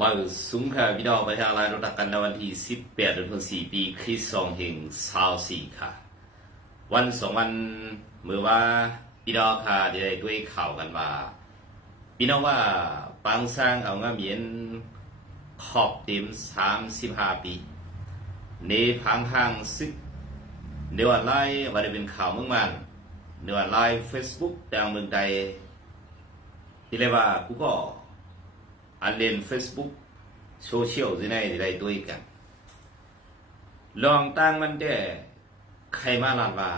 มาสุงค่ะพี่น้องประชาชนรู้จักกันในวันที่ 18เดือนธันวาคมปีคริสต์สองแห่งสาวสี่ค่ะ วันสองวันเมื่อว่าพี่น้องค่ะได้ด้วยข่าวกันว่าพี่น้องว่าปางสร้างเอางามเย็นขอบเต็ม35ปีในพังทางซึกในวันไลน์ว่าได้เป็นข่าวเมื่อมันในวันไลน์เฟซบุ๊กดังเมืองใดที่เรียกว่ากูก็ อันเล่น Facebook โซเชียลที่ไหนที่ใดด้วยกัน ลองตั้งมันได้ใครมาลานว่า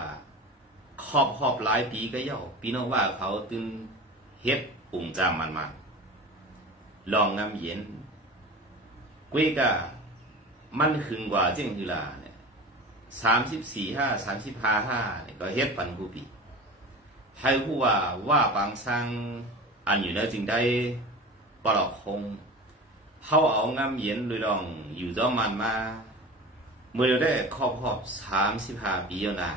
ขอบขอบหลายปีก็เย่าพี่น้องว่าเขาตึงเฮ็ดปุ่มจามมันมาลองงำเย็นกุ้ยก็มันขึงกว่าเจ้งคือลาเนี่ยสามสิบสี่ห้าสามสิบห้าห้าเนี่ยก็เฮ็ดปันกูปีให้ผู้ว่าว่าบางสร้างอันอยู่แล้วจึงได้ ปลอกคงเขาเอางามเย็นโดยลองอยู่จอมันมาเมื่อเราได้ครอบครอบสามสิบห้าปีแล้วนะ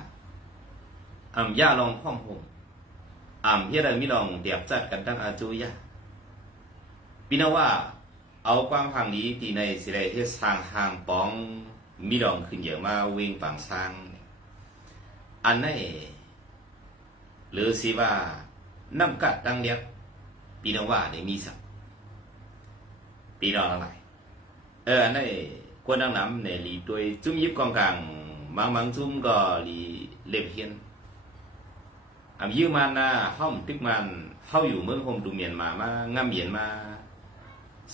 อ่ำย่าลองพ่อมผมอ่ำเฮียได้มีลองเดียบจัดกันตั้งอาจุยะพี่น้องว่าเอาความพังนี้ที่ในสิได้เฮ็ดสร้างหางป้องมีลองขึ้นเยอะมาเวงปังสร้างอันนั้นหรือสิว่าน้ำกัดตั้งเดียบปีน้องว่าได้มีสัก ปีนอนอะไรเอออันนี้กวนดังน้ำเนี่ยลีตัวจุ้มยิบกองกลางบางบางจุ้มก็ลีเล็บเฮียนอะยืมมันนะห้อมตึกมันเข้าอยู่เมืองโฮมดูเมียนมามางามเมียนมา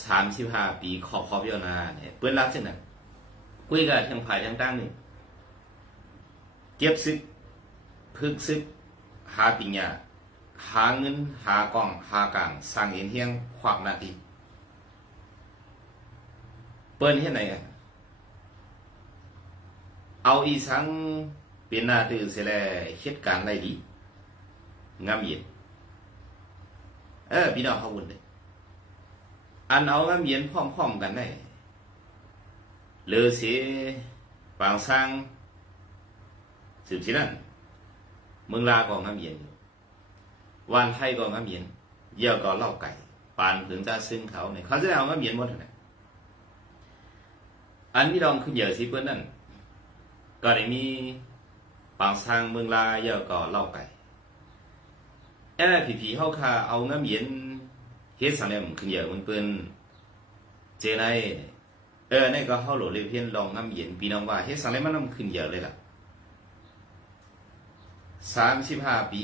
สามสิบห้าปีขอบขอบยานาเนี่ยเปิ้อนรักจังนั้นคุยกันทางภายทางตั้งนี่เก็บซึกพึกซึกหาปิญญาหาเงินหากองหากลางสร้างเห็นเฮียงขวากหนาที เปิ้นเฮ็ดไหนเอาอีสังเป็นหน้าตื่นเสียแล้วเหตุการณ์ไรดีงามเย็นเออพี่น้องเขาวุ่นเลยอันเอางามเย็นพร้อมๆกันได้เลอเสียปางสร้างสืบสินั่นเมืองลาก็งามเย็นวานไทยก็งามเย็นเยี่ยวก็เล่าไก่ปานถึงจะซึ่งเขาเนี่ยเขาจะเอางามเย็นหมดเลยอันที่ลองขึ้นเหยอะ สิเพื่อนนั่นก็ได้มีปางสร้างเมืองลาเยอะก็เล่าไก่อ้ผีผีเข้าคาเอาเงินเย็นเฮ็ดสังแรมขึ้นเยอะมันเปิ้นเจไนเออนี่ก็เข้าโหลดเลยเพียนลองน้ำเย็นพี่น้องว่าเฮ็ดสังแรมมันน้ำขึ้นเยอะเลยล่ะสามสิบห้าปี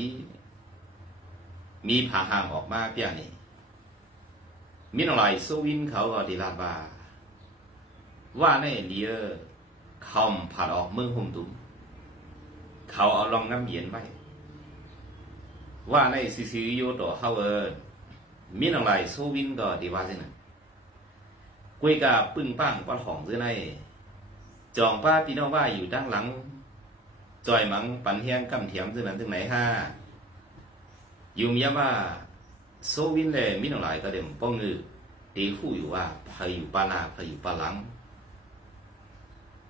มีผาห่างออกมาเปียนี่มีอะไรโซวินเขาก็ดีลาดว่า ว่าในเลียคอมผ่านออกมืองหมตุ้มเขาเอาลองน้ำเย็นไว้ว่าในซีซีโยโตเฮาเออมีอะไรโซวินก็ดีว่าใช่ไหมกุยกาปึ้งปังปะของซื้อในจองป้าพี่น้องว่าอยู่ด้านหลังจอยมังปันเฮียงกำเถียมซึ่งนั้นถึงไหนห้ายู่มีว่าโซวินเลยมีอะไรก็เดี๋ยวป้องงือตีคู่อยู่ว่าพาอยู่ปานาพาอยู่ป้าหลัง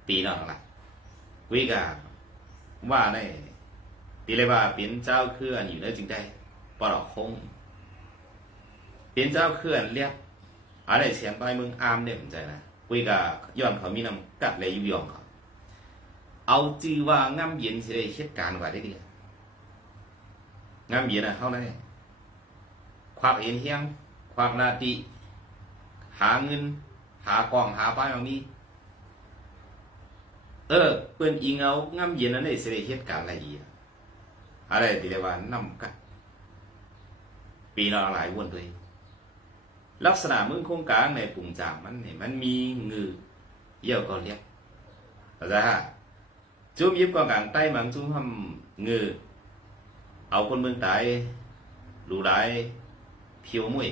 ปีนอกละวิกาว่าในปีเลยว่าเป็นเจ้าเคลื่อนอยู่ในจึงได้ปลอกคงเป็นเจ้าเคลื่อนเรียกอะไรเสียงไปมึงอามเนี่ยผมใจนะวิกาย้อนเขามีนำกัดเลยยุยองเขาเอาจือว่าง่ำเย็นสิได้เหตุการณ์กว่าได้ดีง่ำเย็นอะเท่านั้นควักเอ็นเฮียงควักนาติ หาเงิน หากองหาป้ายมามี เออเปิ้นอิงเอางำเย็นนั้นได้สิได้เหตุการณ์อะไรอีกอะไรที่เรียกว่านำกันปีนอนหลายวนตัวเองลักษณะมึงโครงกลางในปุ่งจามมันเนี่ยมันมีงือเยี่ยวก็เรียกเข้าใจฮะจุ่มยิบกองกลางใต้มังจุ่มทำงือเอาคนเมืองตายหลูได้เพียวมุ้ย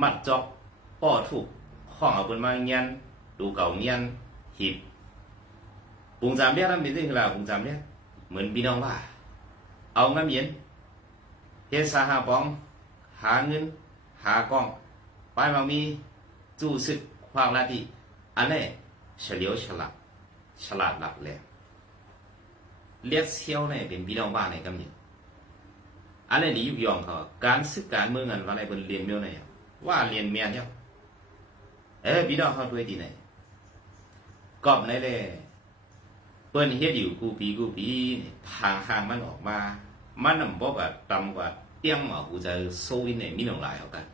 มัดจอกป้อถูกข้องเอาคนมาเงียนดูเก่าเงียนหีบ ปุงจามเรียกนั่นเป็นสิ่งที่เราปุงจามเรียเหมือนพี่น้องว่า เอาเงินเย็นเฮ็ดสาหาปอง หาเงิน หากล้องไปมามีจู้สึกความละดีอันนี้เฉลียวฉลาดฉลาดหลับแหลมเรียกเชียวเนี่ยเป็นพี่น้องว่าในกำเนิดอันนี้ดียู่ยองเขาการศึกการเมืองกันว่าอะไรเป็นเรียนเมียวเนี่ยว่าเรียนเมียเนี่ยเอ้ยพี่น้องเขาด้วยที่ไหนกอบไหนเลย เปิ้นเฮ็ดอยู่กูปีกูปีนี่ทางทางมันออกมา มันนำบอกว่าต่ำกว่าเตี้ยงหมากูจะสู้ในมีหนองหลายเอากัน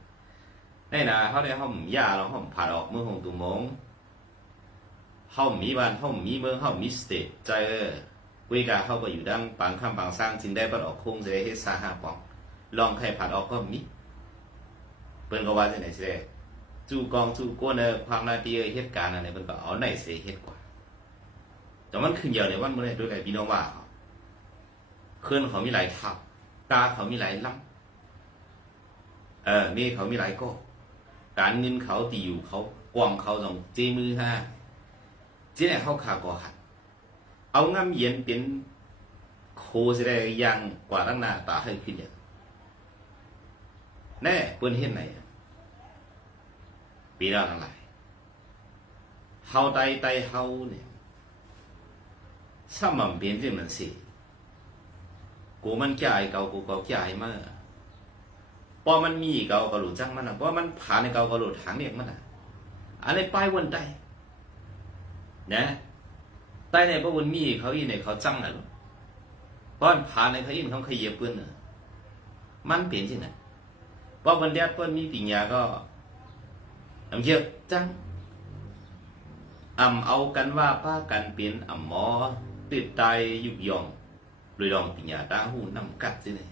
ในนะเขาได้เขาหมยาเราเขาผ่าออกเมื่อหงตุมงเขามีบ้านเขามีเมืองเขามีสเตทใจเออวิกาเขาก็อยู่ดังปางคำปางสร้างจึงได้ปัดออกคงจะได้เฮ็ดสาหาปองลองใครผ่านออกก็มีเปิ้นก็ว่าจังได๋สิได้จู่กองจู่ก้นเออความนาทีเออเหตการณ์อันนี้เพิ่นก็เอาไหนเสียเฮ็ดกว่า แต่มันขึ้นเยอะเลยวันมื้อนี้ด้วยกันพี่น้องว่าเคลื่อนเขามีหลายทับตาเขามีหลายลำเออมีเขามีหลายก็การเงินเขาตีอยู่เขากวางเขาต้องเจมือฮะเจ๊เนี่ยเขาขาก่อหัดเอางำเย็นเป็นโคสิได้ยังกว่าตั้งหน้าตาให้ขึ้นเยอะแน่เปิ้นเห็นไหนปีเราทั้งหลายเฮาไตไตเฮาเนี่ย ถ้ามันเป็นจังนั้นสิกูมันจ่ายเก่ากูก็จ่ายมาพอมันมีเก่าก็รู้จักมันอะพราะมันผ่านในเก่าก็รู้ทางเรียกมันอะอะไรป้ายวนไตนะไตในพระวนมีเขาอีในเขาจังอะลูกพราะมันผ่านในเขาอีนเขาขยับเปิ้นอะมันเป็นจังนั้นเพราะวันเดียเปิ้นมีปัญญาก็อำเยอะจังอำเอากันว่าป้ากันเป็นอำหมอ ติดตายยุบยองโดยลองปัญญาตาหูนำกัดสิเนี่ย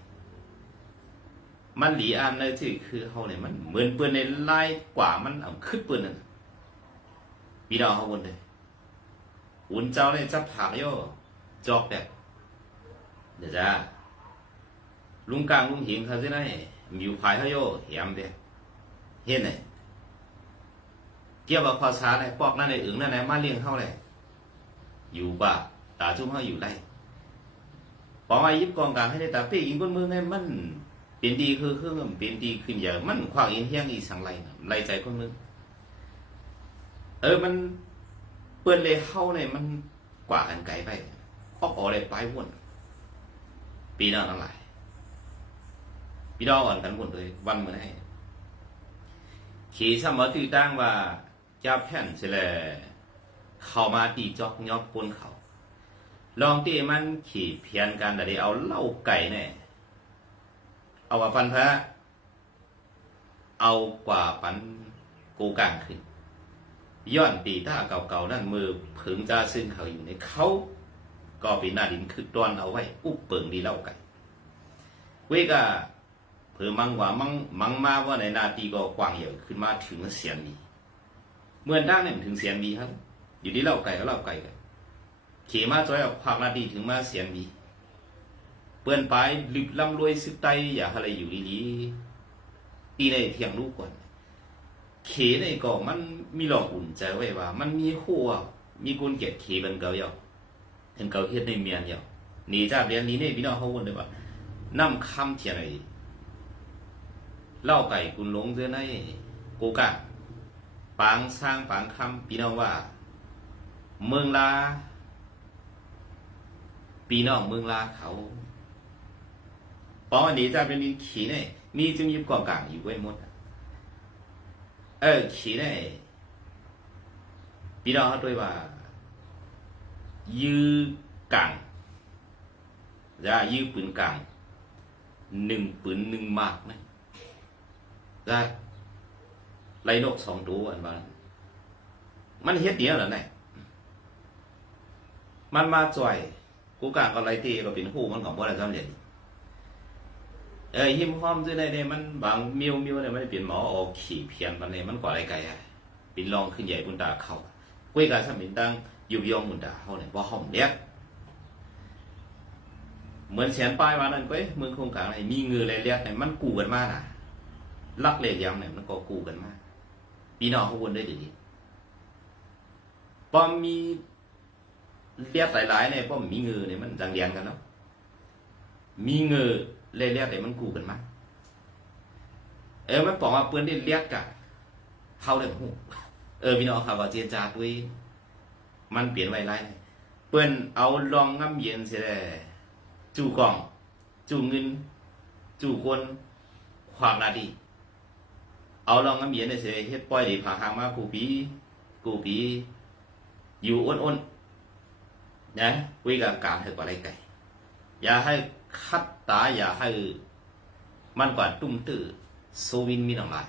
มันหลีอานเลยที่คือเฮาเนี่ยมันเหมือนเปิ้นในไล่กว่ามันอำคึดเปิ้นนั่นพี่น้องเฮาคนเด้อุ่นเจ้าเนี่ยจับผักโยจอกแดดเดี๋ยวจ้าลุงกลางลุงหิงเขาสิไหนมิวพายเขาโยเหียมเด้เห็นไหนเกี่ยวกับภาษาไหนปอกนั่นไหนอึ๋งนั่นไหนมาเลี้ยงเขาเลยอยู่ป่ะาจุ่มเขาอยู่ไรปอมายิบกองกลางให้ได้ตาเปียอิงบนมือไงมันเป็นดีคือเครื่องเป็นดีขึ้นเยอะมันขวางอินเฮียงอีสังไรไรใจคนมึงเออมันเปื้อนเลยเข้าเนี่ยมันกว่ากันไกลไปออกออกเลยปลายวนปีน้าทั้งหลายพี่น้องอ่อนกันหมดเลยวันเมื่อไหร่ขี่สมอตีตั้งว่าเจ้าแผ่นเสลเข้ามาตีจอกยอกปนเขา ลองตีมันขี่เพียนกันแต่ได้เอาเล้าไก่แน่เอาว่าปันพระเอากว่าปันกูกลางขึ้นย้อนตีท่าเก่าๆนั่นมือผึงจ้าซึ่งเขาอยู่ในเขาก็ปีหน้าดินคือตอนเอาไว้ อุบเปิงดีเล้าไก่เวก็เผื่อมังว่ามังมังมาว่าในนาตีก็กว้างใหญ่ขึ้นมาถึงเสียงดีเมื่อด้านเนี่ยถึงเสียงดีครับ อยู่ที่เล่าไก่ก็เล่าไก่กัน เขมาจอยออกภาคนาดีถึงมาเสียงดีเปื้อนไปลึกล่ำรวยซึกไตอย่าอะไรอยู่ดีๆตีในเทียงลูกก่อนเขในก็มันมีหลอกอุ่นใจไว้ว่า มันมีหัวมีกุญเก็บเขกันเกาเยาถึงเกาเฮ็ดในเมียนเยาหนีจากเรียนนี้เนี่ยพี่น้องเขาวนเลยว่าน้ำคำเทียนไรเล่าไก่กุนหลงเสื้อในกูกะปางสร้างปางคำพี่น้องว่า เมืองลา พี่น้องเมืองลาเขาเพราะวันนี้จะเป็นขี่เนี่ยมีจึงยิบก่อกลางอยู่ไว้หมดเออขี่เนี่ยพี่น้องเขาด้วยว่า ยื้อกลางจะยื้อปืนกลางหนึ่งปืนหนึ่งมากไหมได้ไล่นกสองตัวอันว่ามันเฮ็ดเดียวเหรอเนี่ยมันมาจ่อย กูกางก็ไล่ตีก็เป็นหูมันของบ่ได้สำเร็จเอ้ยหิมห้อมซื่อได้เนี่ยมันบางมิวมิวเนี่ยมันเป็นหมอออกขี่เพียนมันเนี่ยมันกว่าไรไกลอะเป็นรองขึ้นใหญ่บุญตาเขากุ้ยการสมินตั้งยุบยองบุญตาเขาเนี่ยว่าห้องเด็กเหมือนเสียนป้ายวานั่นก็เมืองโครงการไหนมีเงืออะไรเรียกเนี่ยมันกูกันมากนะลักเลยย้ำเนี่ยมันก็กู้กันมากพี่น้องเขาวนได้ดีป้อมมี เลียดหลายๆเนี่ยป้อมมีเงือเนี่ยมันจังเรียนกันเนาะมีเงือเลียดเนี่ยมันกูกันมากเออมันบอกว่าเปื้อนได้เลียดกะเข้าได้หูเออพี่น้องครับว่าเจรจาด้วยมันเปลี่ยนไวไลเปื้อนเอาลองง้ำเย็นเสียแลจู่กล่อง จู่เงิน จู่คนความนาดีเอาลองน้ำเย็นในเสเฮ็ดปล่อยดีผ่าหางมากูปีกูปีอยู่อ้นๆ นะคุยกับการให้กว่าไรไก่อย่าให้คัดตาอย่าให้มันกว่าตุ้มตื้อโซวินมีน้ำลาย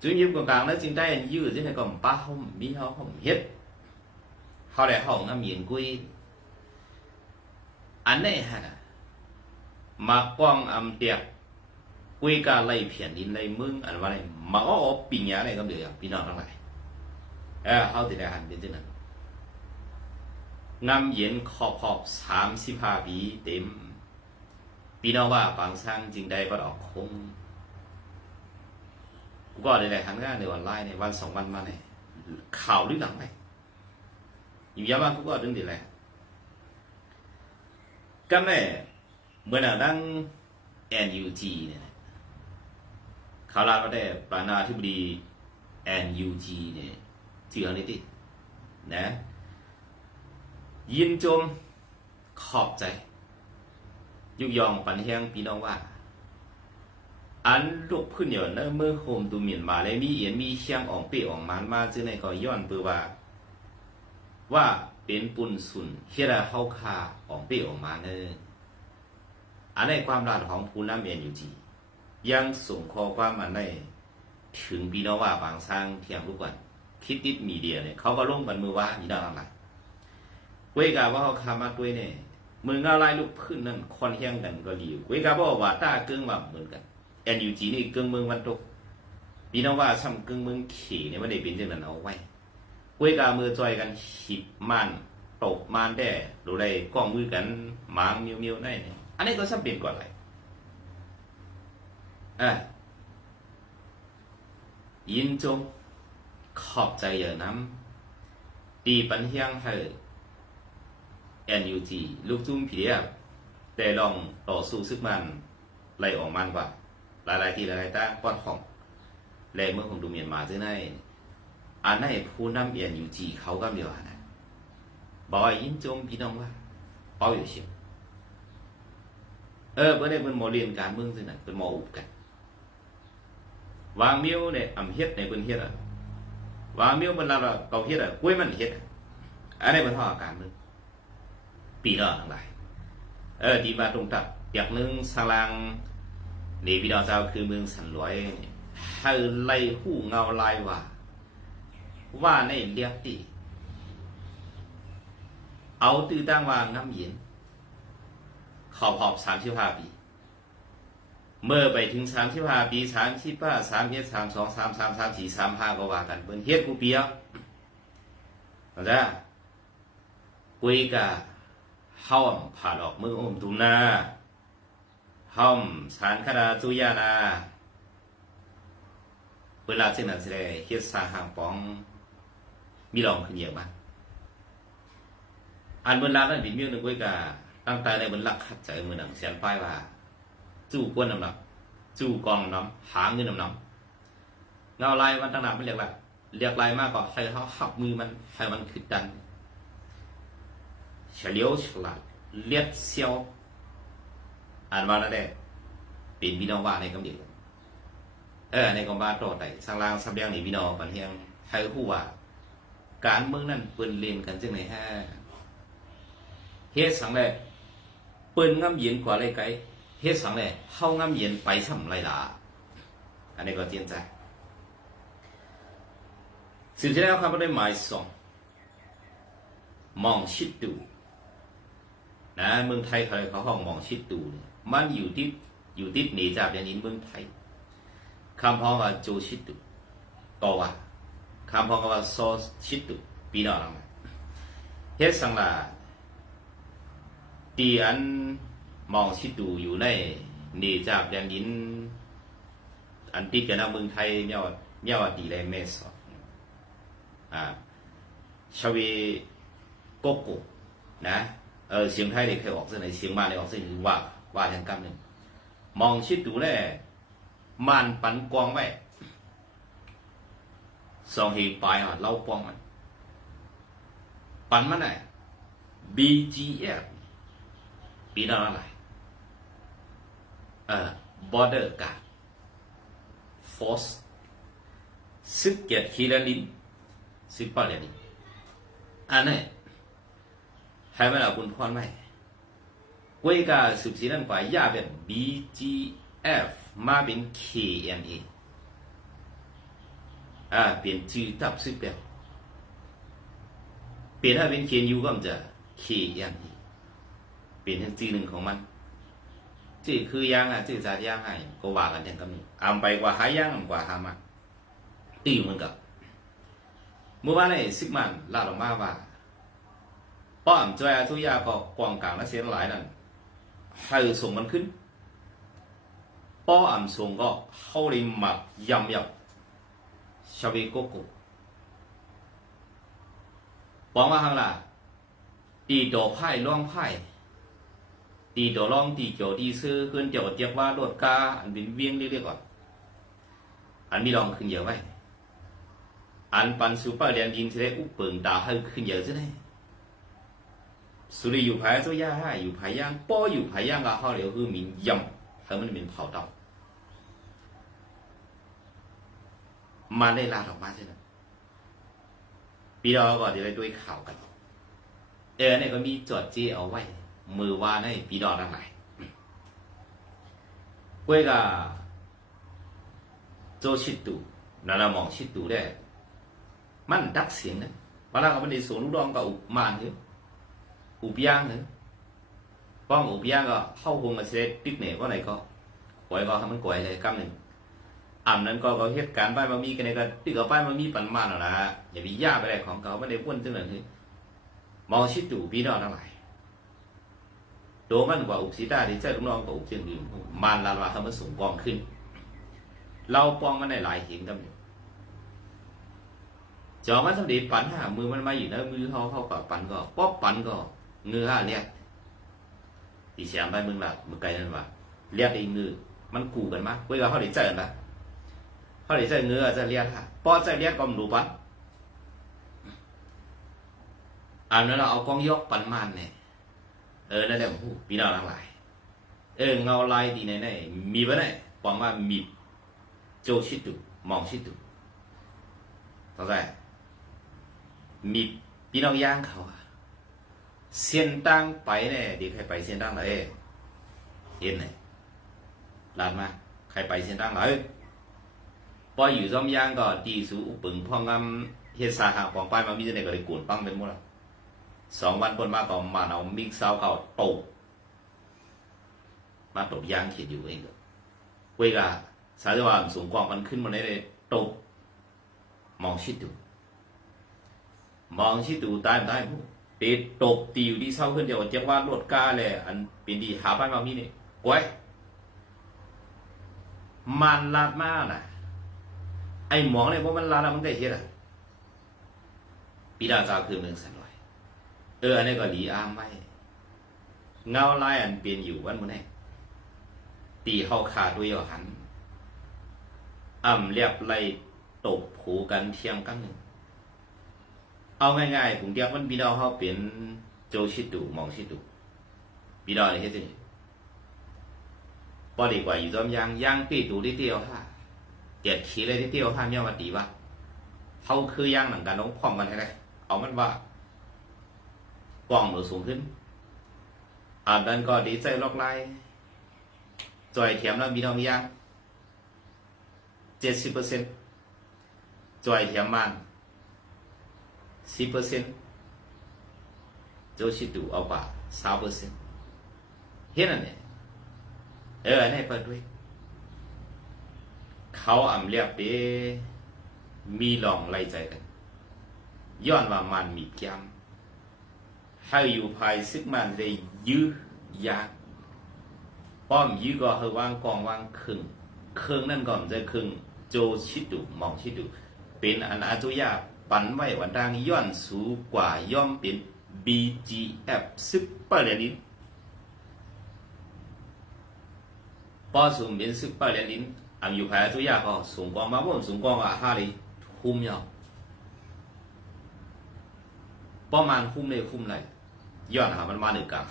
จุดยืมกลางๆแล้วจึงได้ยืดที่ในกล่องป้าห้องมีเฮาห้องเฮ็ดเฮาได้ห้องน้ำเย็นกุยอันนี้ฮะมากว้างอำเตียกกุยกาไล่เพียนดินไล่มึงอันว่าอะไรมาอ้อปิญญาอะไรก็เดือดพี่น้องทั้งหลายเออเขาติดอาหารเป็นที่นั้น งำเย็นขอบขอบสามสิบห้าปีเต็มปีน้องว่าบางสร้างจึงได้ก็ออกคงกูก็ได้แต่หันงานในออนไลน์ในวันสองวันมาเนี่ยข่าวหรือหลังไหมอยู่ยาบ้านกูก็ดึงดีแหละก็แม่เมื่อน่ะนั่ง NUG เนี่ยข่าวลาก็ได้ประธานาธิบดี NUG เนี่ยชื่อนี้ตินะ ยินจมขอบใจ ยุกยองปันเฮียงพี่น้องว่าอันลูกพื้นเหยนเนอเมื่อโฮมดูเมียนมาเลยมีเอียนมีเชียงอ่องเปอ่องมันมาจึงในก็ย้อนเปือว่า ว่าเป็นปุ่นสุนเฮียระเฮาคาอ่องเปอ่องมาเนออันในความรักของผู้นำเอ็นอยู่จียังส่งข้อความมาในถึงพี่น้องว่าบางสร้างเทียงลูกวันคิดติดมีเดียเนี่ยเขาก็ลงกันมือว่ามีดาวอะไร เว้ยกาว่าเขาคามาด้วยเนี่ยมือเงาลายลูกพื้นนั่นคอนเฮียงกันก็ดีเว้ยกาบอกว่าตาเกิงว่าเหมือนกันแอนยูจีนี่เกิงเมืองวันตกพี่น้องว่าซ้ำเกิงเมืองขี่เนี่ยไม่ได้เป็นจังนั้นเอาไว้เว้ยกามือจอยกันหิบมันตกมันได้ดูได้กล้องมือกันหมางมิวมิวได้เนี่ยอันนี้ก็ซ้ำเป็นก่อนเลยอะยินจงขอบใจเยอะน้ำปีปันเฮียงให้ NUG ลูกจุ้มผีเดียบแต่ลองต่อสู้ซึกมันไล่ออกมันกว่า หลายๆที่หลายๆตั้งป้อนของแลเมื่อของดูเมียนมาซึ่งในอันในผู้นำ NUG เขาก็มีว่านะบอกว่ายินจมพี่น้องว่าเป้าอยู่เชียวเออเพื่อได้เป็นหมอเรียนการเมืองซึ่งนั่นเป็นหมออุบกันวางมิ้วเนี่ยอำเฮ็ดในเพิ่นเฮ็ดอะว่ามิวมันเราเกาเฮ็ดอะกุ้วยมันเฮ็ดอันนี้มันห่ออาการมึง ปีนอทั้งหลายเออดีมาตรงตับอยากนึงสลังนี่พี่น้องเจ้าคือเมืองสันลอยให้ไล่หู้เงาลายว่า ว่าในเรียกตีเอาตื้อตั้งว่าน้ำเย็นขอบขอบสามสิบห้าปีเมื่อไปถึงสามสิบห้าปีสามสิบห้าสามเฮ็ดสามสองสามสามสามสี่สามห้าก็ว่ากันเปิ้นเฮ็ดกูเปียกเข้าใจคุยกับ ห้อมผ่าดอกมืออมตุมนาห้อมสารคดาจุยานาเวลาเช่นนั้นสิได้เฮ็ดสาหางปอง มีลองขึ้นเยอะมากอันเวลานั้นบินเมียวนึกไว้กัตั้งแต่ในบนหลักขัดใจมือหนังเสียนป้ายว่าจู้กวนน้ำหนักจู้กองน้ำหาเงินน้ำน้ำเงาลายมันตั้งนานมันเรียกว่าเรียกลายมากกว่าให้เขาหักมือมันให้มันขึ้นดัน เฉลียวฉลาดเลียดเซียวอ่านว่าแล้วแหละเป็นพี่น้องว่าในคำเดียวเออในกองบ้านต่อแต่สร้างรางสำเรียงนี่พี่น้องปันเทียงให้ผู้ว่า การเมืองนั่นเปิ้นเล่นกันจังไหนฮะเฮ็ดสังแลยเปิ้นงำเย็นกว่าไรไกลเฮ็ดสังแหล่เฮางำเย็นไปซ้ำไรล่ะอันนี้ก็เตียนใจสิ่งที่แล้วครับได้หมายสองมองชิดดู นะเมืองไทยเขาเขาห้องมองชิดดูเนี่ยมันอยู่ที่อยู่ที่หนีจากแดนนี้เมืองไทยคำพ้องว่าโจชิดดูก็ว่าคำพ้องว่าโซชิดดูปีดอกเฮ็ดสังลาตีอันมองชิดดูอยู่ในหนีจากแดนดินอันติดกับน้ำเมืองไทยเนี่ยว่าเนี่ยว่าดีเลยเมสอดอ่าชาวีโกโก้นะ เออเสียงไทยเนี่ยเคยออกเส้นไหนเสียงมาเนี่ยออกเส้นหรือว่าว่าทางกำหนึ่งมองชิดดูแลมันปันกวางไว้สองเหตุปลายอะเล่าปองมัน ปันมันไหน BGF ปีนั้นอะไรเอ่อ border guard force ซึกเกียรติคีรลินซึกเป้าเหรียนี้อันนี้ ให้เวลาคุณพรไหมกวยกาสืบสีนั่นกว่าย่าเป็น BGF มาเป็น KNA อ่าเปลี่ยนชื่อตับซึกแบบเปลี่ยนให้เป็น KNU ก็มันจะ KNA เปลี่ยนเป็นชื่อหนึ่งของมันชื่อคือยังอะชื่อสาธยังไงก็ว่ากันอย่างกับนี้อำไปกว่าหายังกว่าหามาตีเหมือนกับเมื่อวานในซิกมันลาลงมาว่า ป้อมจอยอาทุยาก็กวางกลางและเสียงหลายนั่นให้ส่งมันขึ้นป้อมส่งก็เข้าริมหมักยำยำชาเวโกโกปองว่าข้างล่ะตีดอกไพ่ล่องไพ่ตีตัวรองตีเกี่ยวตีซื้อขึ้นเกี่ยวเจียกว่ารถกาอันเป็นเวียงเรียกๆก่อนอันมีรองขึ้นเยอะไหมอันปันซูเปอร์เรียนยิงจะได้อุปเปิงตาให้ขึ้นเยอะจะได้สุริอยู่ภายตัวยาให้อ ยู่ภายย่างป้ออยู่ภายย่างก็เขาเรียกคือมินยำให้มันเป็นเผาเตามาได้ลาออกมาใช่ไหมปีเราก็จะได้ด้วยข่าวกัน เออเนี่ยก็มีจดเจเอาไว้ มือว่าในปีดอทั้งหลายเว้ยก็โจชิดตูนั่นละมองชิดตูได้ มันดักเสียงนะเวลาเขาไม่ได้สูนลูกดองก็อุมานเถอะ อุบย่างเถอะป้องอุบย่างก็เข้าคงมาเซตติ๊กเนี่ยก็ไหนก็กวยก็ให้มันกวยเลยกำหนึ่งอ่ำนั้นก็เขาเหตุการณ์ป้ายมามีกันเนี่ยก็ติ๊กเอาป้ายมามีปันมาแล้วนะอย่าไปย่าไปอะไรของเขาไม่ได้พ้นจังเลยมองชิดตูปีดอทั้งหลายโดมันกว่าอุกสีตาที่เจ้าลูกน้องกับอุกเชียงดื่มมานลานวาทำมันสูงกองขึ้น เราปองมันในหลายเห็นกันอยู่จอมันสำเร็จปันหามือมันมาอยู่นะมือเขาเขาก็ปันก็ป๊อปปันก็ งือเรียกตีเสียงไปมึงละมึงไกลนั่นว่าเรียกไอ้เงือมันกูกันมากเว้ยเขาได้เจอนะเขาได้เจอเงือจะเรียกฮะป้อจะเรียกก็ไม่รู้ปันอันนั้นเราเอากล้องยกปันมันเนี่ยเออนั่นแหละผมพูดพี่น้องทั้งหลาย เออเงาลายดีไหนไหนมีปะเนี่ยความว่ามีโจชิตุมองชิตุเข้าใจมีพี่น้องย่างเขาอะ เส้นตั้งไปเนี่ยดีใครไปเส้นตั้งเลยเห็นไหนลานมาใครไปเส้นตั้งเลยพออยู่ซ้อมย่างก็ตีสูอุปึงพ่องำเฮ็ดสาหาของไปมามีแต่ไหนก็เลยกวนปังเป็นหมดแล้วสองวันบนมาก็มาเอามิกซาวเขาตกมาตกยางเขียนอยู่เองก็เวกาสายว่าสูงกว่ามันขึ้นมาได้เลยตกมองชิดดูมองชิดดูตายตายผู้ ตีตกตีอยู่ที่เศร้าขึ้นเดี๋ยวเจ้าว่ารถกาเลยอันเป็นดีหาบ้านมามีนี่กวยมันลาดมากนะไอ้หมองเนี่ยพวกมันลาดมันได้เช่อะปีดาจาคือเมืองสันลอย เอออันนี้ก็ดีอ้ามไว้เงาลายอันเปลี่ยนอยู่วันมื้อนี้ตีเข้าขาด้วยหัน อ่ำเรียบไล่ตบผูกันเทียงกันหนึ่ง เอาง่ายๆผมเรียกมันบีดาวเขาเปลี่ยนโจชิตุมองชิตุบีดาวนี่เฮ็ดจังซี่พอดีกว่าอยู่ต้มยางย่างตีตูที่เตียวค่ะเจ็ดขีเลยที่เตียวค่ะเมียมาตีว่าเขาคือย่างหนังกันน้องพร้อมกันให้ได้เอามันว่ากว้างหรือสูงขึ้นอาบดันก็ดีใจลอกไล่จอยเทียมแล้วมีน้องมียางเจ็ดสิบเปอร์เซ็นต์จอยเทียมมัน สิบเปอร์เซ็นต์โจชิดูเอากว่าสามเปอร์เซ็นต์เห็นอันเนี่ยเอออันนี้เปิดด้วย เขาอ่ำเรียบเด้มีลองไล่ใจกัน ย้อนว่ามันมีแก้มให้อยู่ภายซึ่งมันได้ยื้อยากป้อมยื้อก็ให้วางกองวางครึ่งครึ่งนั่นก่อนจะครึ่งโจชิดุมองชิดุเป็นอันอาตุยา ปันไว้วันทางย้อนสูงกว่าย่อมเป็น BGF ซึปเปอร์เลนินปอสูงเป็นซึปเปอร์เลนินอันอยู่ภายอาตุยาก็สูงกว่ามาบ่สูงกว่าห้าลยคุ้มยาวประมาณคุ้มเลยคุ้มเลยย้อนหามันมาหนึ่งกลาง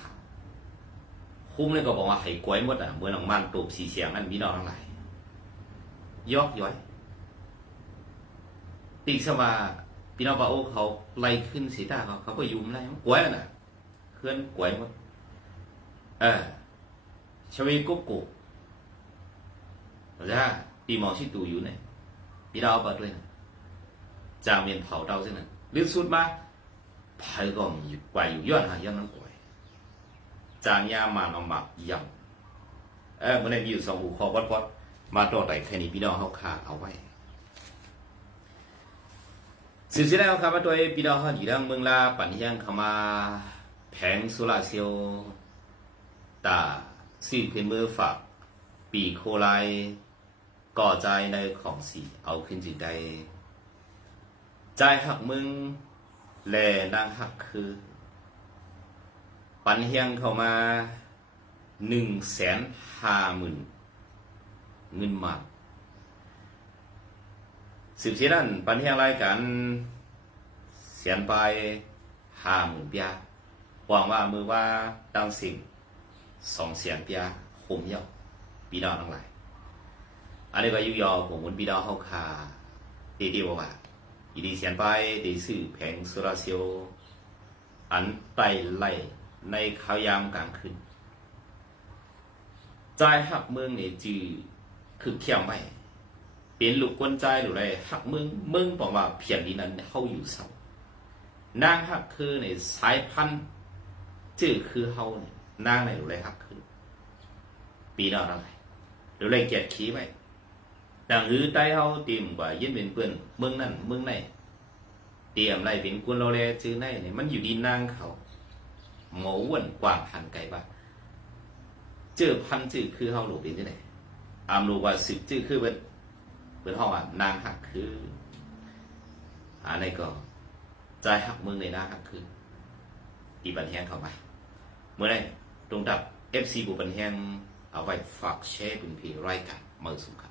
คุ้มเลยก็บอกว่าให้กวยหมดอะเหมือนของมันตูบสีเสียงอันพี่น้องทั้งหลายยอกย้อยตีสว่า พี่น้องปาโอเขาไล่ขึ้นสีตาเขาเขาก็ยุ่มไล่มันกวยแล้วน่ะเคลื่อนกวยหมดเออชเวกุ๊กกุเราจะปีหมอชิตูอยู่เนี่ยพี่เราเปิดด้วยนะจางเมียนเผาเตาเส้นนั้นลึกสุดมาไผ่ก็มีกวยอยู่ย้อนหาย้อนนั้นกวยจางยามาเอาหมักยำเออมันได้มีอยู่สองหูคอวัดวัดๆมาต่อแต่แค่นี้พี่น้องเขาขาเอาไว้ สืบสียแล้วครับว่าตัวพี่น้องเขาอยู่ทางเมืองลาปัญญางเข้ามาแผงโซลาเซลล์ตาซื้อเป็นมือฝากปีโคไลก่อใจในของสีเอาขึ้นจิตได้จ่ายหักมึงแลนางหักคือ ปันเฮียงเข้ามาหนึ่งแสนห้าหมื่นเงินมา สืบสียนั่นปันเฮียงรายการเสียนไปห้าหมื่นเปียหวังว่ามือว่าดังสิ่งสองเสียนเปียคมเยาปีดาวทั้งหลายอันนี้ก็ยุยอผมมุนปีดาวเฮาคาดีดีว่าอีดีเสียนไปดีซื้อแผงโซลาเซลล์อันไต่ไล่ในข้าวยามกลางคืนใจหักเมืองนี่จือคือเขียมไว้ เป็นลูกกวนใจหรืออะไรหักมึงมึงบอกว่าเพียงนี้นั้นเขาอยู่เศร้านางหักคือในสายพันธุ์ชื่อคือเฮาเนี่ยนางในหรืออะไรหักคือ ปีนอนอะไรหรืออะไรเกียรติขี้ไว้ดังหือใต้เฮาเตรียมกว่ายินเป็นเปื้อนเมืองนั่นเมืองไหนเตรียมอะไรเป็นกุนเราแลชื่อไหนเนี่ยมันอยู่ดีนางเขาหมออ้วนกว่างหันไกลบ้าเจอพันธุ์ชื่อคือเฮาหลูกเป็นที่ไหนอามรู้ว่าสิบชื่อคือเป็น เปิดห้องว่านางหักคืออันนี้ก็ใจหักเมืองในนางหักคือ อีบันแฮงเข้าไปเมื่อไรตรงดับเอฟซีบุบันแฮงเอาไว้ฝากแชร์เป็นพีรการมือสุข